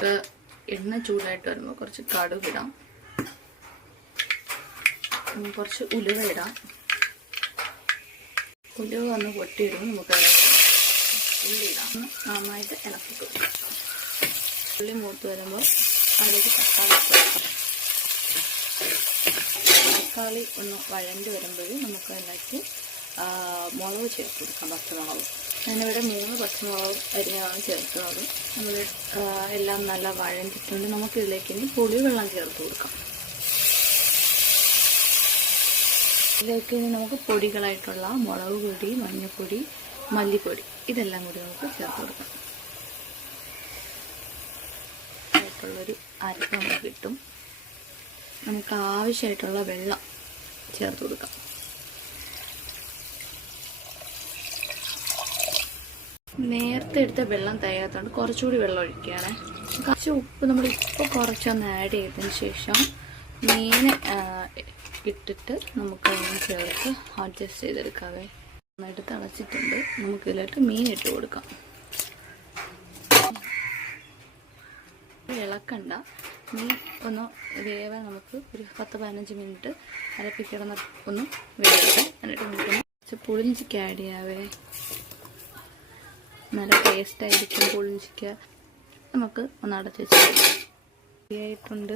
നമുക്ക് എണ്ണ ചൂടായിട്ട് വരുമ്പോൾ കുറച്ച് കടുക് ഇടാം, കുറച്ച് ഉലുവ ഇടാം. ഉലുവ ഒന്ന് പൊട്ടിയിടും. നമുക്ക് ഉള്ളി ഇടാം. നന്നായിട്ട് ഇളക്കി കൊടുക്കാം. ഉള്ളി മൂത്ത് വരുമ്പോൾ അതിലേക്ക് തക്കാളി ഇട്ട് കൊടുക്കാം. തക്കാളി ഒന്ന് വഴണ്ട് വരുമ്പോൾ നമുക്ക് അതിലേക്ക് മുളക് ചേർത്ത് കൊടുക്കാം. പച്ചമുളക് ഞാനിവിടെ 3 പച്ചമുളക് അരിഞ്ഞാണ് ചേർക്കുന്നത്. നമ്മൾ എല്ലാം നല്ല വഴണ്ടിട്ടുണ്ട്. നമുക്കിതിലേക്ക് ഇനി പുളിവെള്ളം ചേർത്ത് കൊടുക്കാം. ഇതിലേക്ക് ഇനി നമുക്ക് പൊടികളായിട്ടുള്ള മുളക് പൊടി, മഞ്ഞൾപ്പൊടി, മല്ലിപ്പൊടി ഇതെല്ലാം കൂടി നമുക്ക് ചേർത്ത് കൊടുക്കാം. ആയിട്ടുള്ളൊരു അരപ്പ് നമുക്ക് കിട്ടും. നമുക്ക് ആവശ്യമായിട്ടുള്ള വെള്ളം ചേർത്ത് കൊടുക്കാം. നേരത്തെ എടുത്ത വെള്ളം തികയാത്തതുകൊണ്ട് കുറച്ചുകൂടി വെള്ളം ഒഴിക്കുകയാണ്. കുറച്ച് ഉപ്പ് നമ്മളിപ്പോൾ കുറച്ചൊന്ന് ആഡ് ചെയ്തതിന് ശേഷം മീൻ ഇട്ടിട്ട് നമുക്കതിന് ചേർത്ത് അഡ്ജസ്റ്റ് ചെയ്തെടുക്കാവേ. നന്നായിട്ട് തിളച്ചിട്ടുണ്ട്. നമുക്കിതിലോട്ട് മീൻ ഇട്ട് കൊടുക്കാം. ഇളക്കണ്ട, മീൻ ഒന്ന് വേവാൻ നമുക്ക് ഒരു 10-15 മിനിറ്റ് അരപ്പിക്കിടന്ന് ഒന്ന് വേവിക്കാം. എന്നിട്ട് നമുക്ക് പുളിഞ്ചിക്ക ആഡ് ചെയ്യാവേ. നല്ല ടേസ്റ്റായിരിക്കും പുളിഞ്ചിക്ക. നമുക്ക് ഒന്ന് അടച്ച് വെച്ച് ആയിട്ടുണ്ട്.